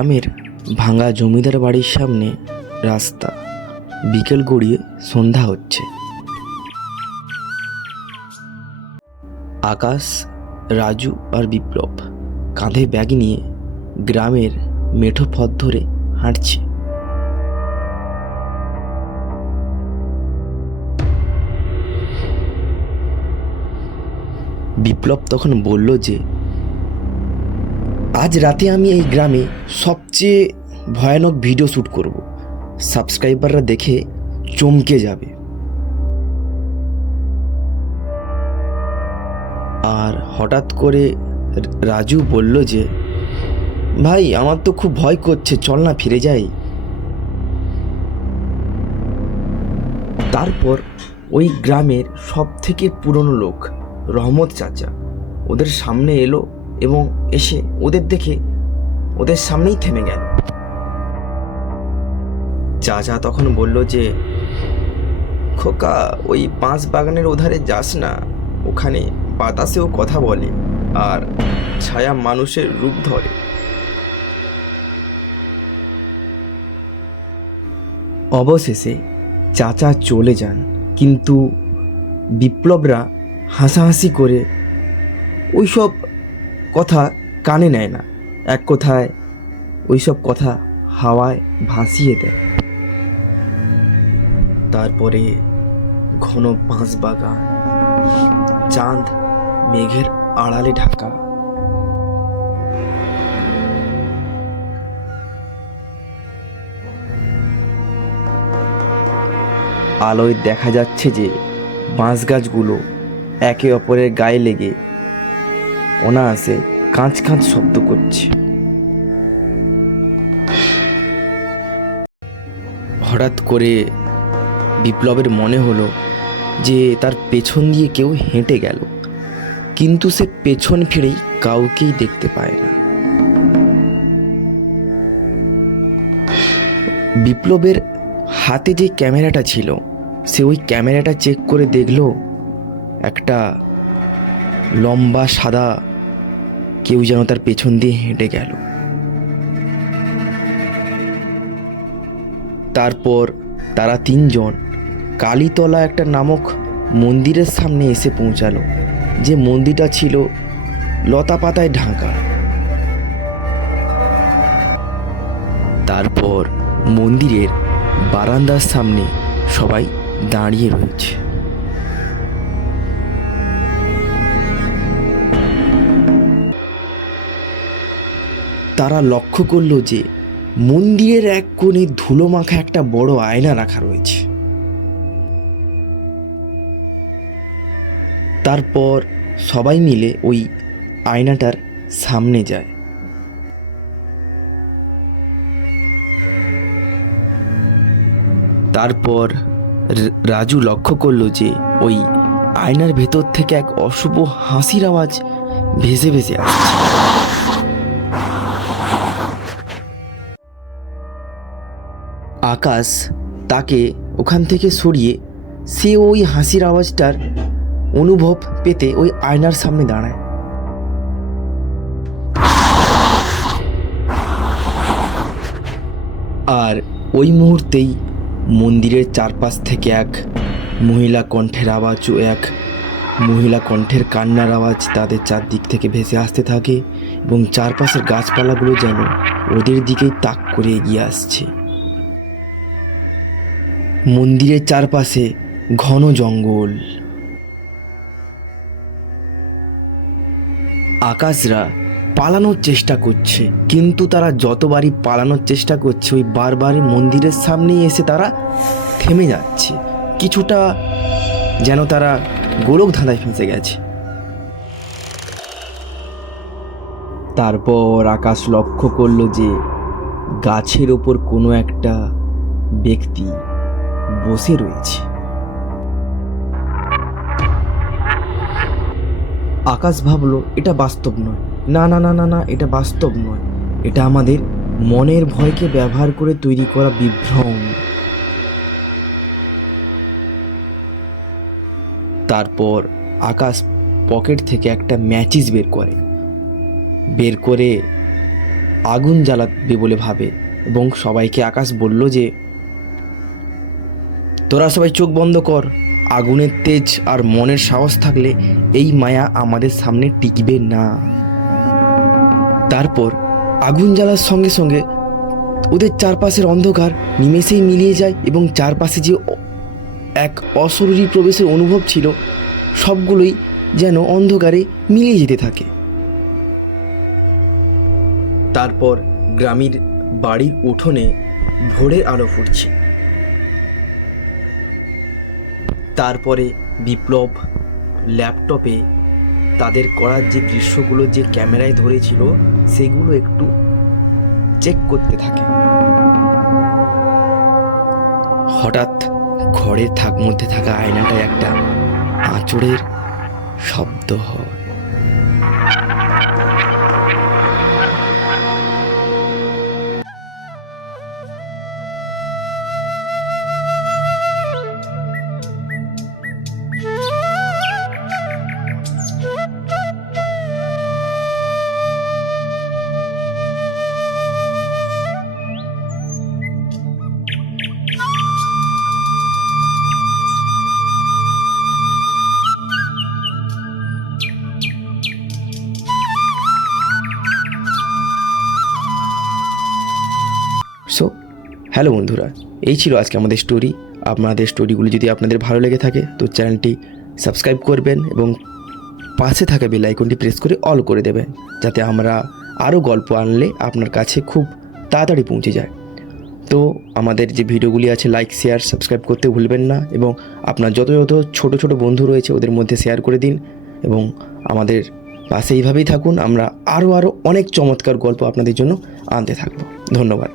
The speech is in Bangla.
গ্রামের ভাঙা জমিদার বাড়ির সামনে রাস্তা। বিকেল গড়িয়ে সন্ধ্যা হচ্ছে। আকাশ, রাজু আর বিপ্লব কাঁধে ব্যাগ নিয়ে গ্রামের মেঠো পথ ধরে হাঁটছে। বিপ্লব তখন বলল যে, আজ রাতে আমি এই গ্রামে সবচেয়ে ভয়ানক ভিডিও শ্যুট করব। সাবস্ক্রাইবাররা দেখে চমকে যাবে। আর হঠাৎ করে রাজু বলল যে, ভাই আমার তো খুব ভয় করছে, চল না ফিরে যাই। তারপর ওই গ্রামের সব থেকে পুরনো লোক রহমত চাচা ওদের সামনে এলো এবং এসে ওদের দেখে ওদের সামনেই থেমে গেল। চাচা তখন বলল যে, খোকা ওই বাঁশ বাগানের ওধারে যাস না, ওখানে বাতাসেও কথা বলে আর ছায়া মানুষের রূপ ধরে। অবশেষে চাচা চলে যান, কিন্তু বিপ্লবরা হাসাহাসি করে ওইসব কথা কানে নেয় না। এক কথায় ওইসব কথা হাওয়ায় ভাসিয়ে দেয়। তারপরে ঘন বাঁশ বাগান, চাঁদ মেঘের আড়ালে ঢাকা। আলোয় দেখা যাচ্ছে যে বাঁশ গাছগুলো একে অপরের গায়ে লেগে অনায়াসে কাঁচ কাঁচ শব্দ করছে। হঠাৎ করে বিপ্লবের মনে হলো যে তার পেছন দিয়ে কেউ হেঁটে গেল, কিন্তু সে পেছন ফিরেই কাউকেই দেখতে পায় না। বিপ্লবের হাতে যে ক্যামেরাটা ছিল, সে ওই ক্যামেরাটা চেক করে দেখলো একটা লম্বা সাদা কেউ যেন তার পেছন দিয়ে হেঁটে গেল। তারপর তারা তিনজন কালীতলা একটা নামক মন্দিরের সামনে এসে পৌঁছালো, যে মন্দিরটা ছিল লতা পাতায় ঢাকা। তারপর মন্দিরের বারান্দার সামনে সবাই দাঁড়িয়ে রয়েছে। তারা লক্ষ্য করলো যে মন্দিরের এক কোণে ধুলো মাখা একটা বড় আয়না রাখা রয়েছে। তারপর সবাই মিলে ওই আয়নাটার সামনে যায়। তারপর রাজু লক্ষ্য করলো যে ওই আয়নার ভেতর থেকে এক অশুভ হাসির আওয়াজ ভেসে ভেসে আসছে। আকাশ তাকে ওখান থেকে সরিয়ে সে ওই হাসির আওয়াজটার অনুভব পেতে ওই আয়নার সামনে দাঁড়ায়। আর ওই মুহূর্তেই মন্দিরের চারপাশ থেকে এক মহিলা কণ্ঠের আওয়াজ ও এক মহিলা কণ্ঠের কান্নার আওয়াজ তাদের চারদিক থেকে ভেসে আসতে থাকে, এবং চারপাশের গাছপালাগুলো যেন ওদের দিকেই তাক করে এগিয়ে আসছে। মন্দিরের চারপাশে ঘন জঙ্গল। আকাশরা পালানোর চেষ্টা করছে, কিন্তু তারা যতবারই পালানোর চেষ্টা করছে ওই বারবারই মন্দিরের সামনেই এসে তারা থেমে যাচ্ছে, কিছুটা যেন তারা গোলক ধাঁধায় ফেঁসে গেছে। তারপর আকাশ লক্ষ্য করলো যে গাছের ওপর কোনো একটা ব্যক্তি বসে রয়েছে। আকাশ ভাবলো এটা বাস্তব নয়, না না না না না এটা বাস্তব নয়, এটা আমাদের মনের ভয়কে ব্যবহার করে তৈরি করা বিভ্রম। তারপর আকাশ পকেট থেকে একটা ম্যাচিস বের করে আগুন জ্বালাবে বলে ভাবে এবং সবাইকে আকাশ বলল যে তোরা সবাই চোখ বন্ধ কর, আগুনের তেজ আর মনের সাহস থাকলে এই মায়া আমাদের সামনে টিকবে না। তারপর আগুন জ্বালার সঙ্গে সঙ্গে ওদের চারপাশের অন্ধকার নিমেষেই মিলিয়ে যায় এবং চারপাশে যে এক অশরীরী প্রবেশের অনুভব ছিল সবগুলোই যেন অন্ধকারে মিলিয়ে যেতে থাকে। তারপর গ্রামের বাড়ির উঠোনে ভোরের আলো ফুটছে। তারপরে বিপ্লব ল্যাপটপে তাদের করার যে দৃশ্যগুলো যে ক্যামেরায় ধরেছিল সেগুলো একটু চেক করতে থাকে। হঠাৎ ঘরের মধ্যে থাকা আয়নাটায় একটা আঁচড়ের শব্দ হয়। সো হ্যালো বন্ধুরা, এই ছিল আজকে আমাদের স্টোরি। আপনাদের স্টোরিগুলো যদি আপনাদের ভালো লেগে থাকে তো চ্যানেলটি সাবস্ক্রাইব করবেন এবং পাশে থাকা বেল আইকনটি প্রেস করে অল করে দেবেন, যাতে আমরা আরও গল্প আনলে আপনার কাছে খুব তাড়াতাড়ি পৌঁছে যায়। তো আমাদের যে ভিডিওগুলি আছে লাইক শেয়ার সাবস্ক্রাইব করতে ভুলবেন না এবং আপনার যত ছোট ছোট বন্ধু রয়েছে ওদের মধ্যে শেয়ার করে দিন এবং আমাদের পাশে এইভাবেই থাকুন। আমরা আরও অনেক চমৎকার গল্প আপনাদের জন্য আনতে থাকবো। ধন্যবাদ।